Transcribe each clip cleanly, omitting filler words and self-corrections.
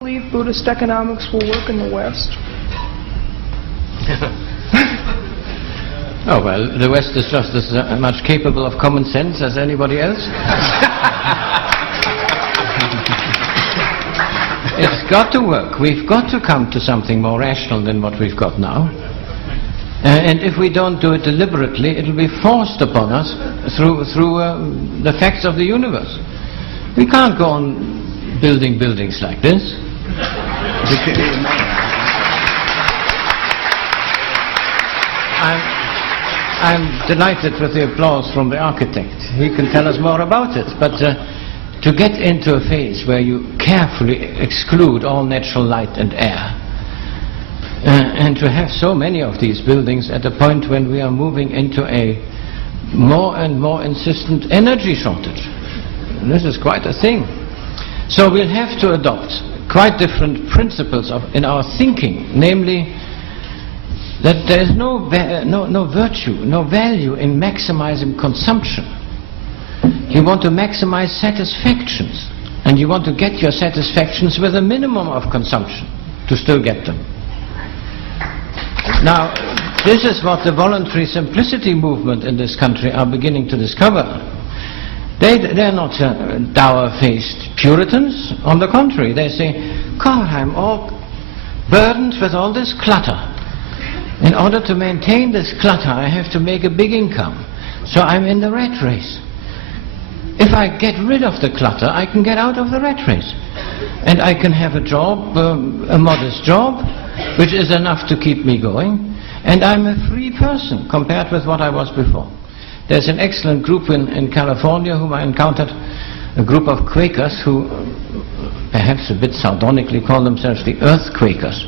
believe Buddhist economics will work in the West? Oh, well, the West is just as much capable of common sense as anybody else. It's got to work. We've got to come to something more rational than what we've got now. And if we don't do it deliberately, it'll be forced upon us through the facts of the universe. We can't go on building buildings like this. I'm delighted with the applause from the architect. He can tell us more about it. But to get into a phase where you carefully exclude all natural light and air, and to have so many of these buildings at a point when we are moving into a more and more insistent energy shortage. This is quite a thing. So we'll have to adopt quite different principles in our thinking, namely that there is no virtue, no value in maximizing consumption. You want to maximize satisfactions, and you want to get your satisfactions with a minimum of consumption to still get them. Now, this is what the voluntary simplicity movement in this country are beginning to discover. They're not dour-faced Puritans. On the contrary, they say, God, I'm all burdened with all this clutter. In order to maintain this clutter, I have to make a big income. So I'm in the rat race. If I get rid of the clutter, I can get out of the rat race. And I can have a job, a modest job, which is enough to keep me going. And I'm a free person compared with what I was before. There's an excellent group in California whom I encountered, a group of Quakers who, perhaps a bit sardonically, call themselves the Earth Quakers.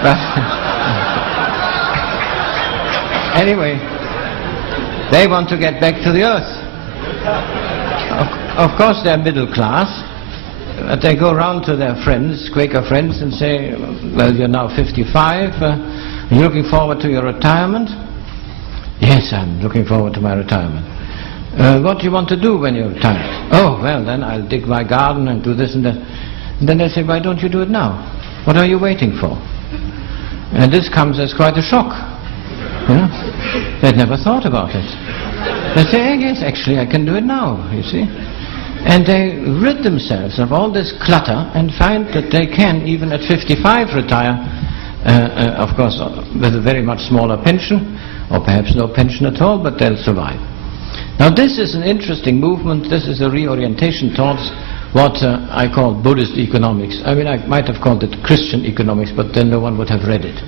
But anyway, they want to get back to the earth. Of course they're middle class, but they go around to their friends, Quaker friends, and say, well, you're now 55, are you looking forward to your retirement? Yes, I'm looking forward to my retirement. What do you want to do when you're retired? Oh, well, then I'll dig my garden and do this and that. And then they say, why don't you do it now? What are you waiting for? And this comes as quite a shock. You know? They'd never thought about it. They say, yes, actually I can do it now, you see. And they rid themselves of all this clutter and find that they can, even at 55, retire, of course, with a very much smaller pension, or perhaps no pension at all, but they'll survive. Now this is an interesting movement. This is a reorientation towards what I call Buddhist economics. I mean, I might have called it Christian economics, but then no one would have read it.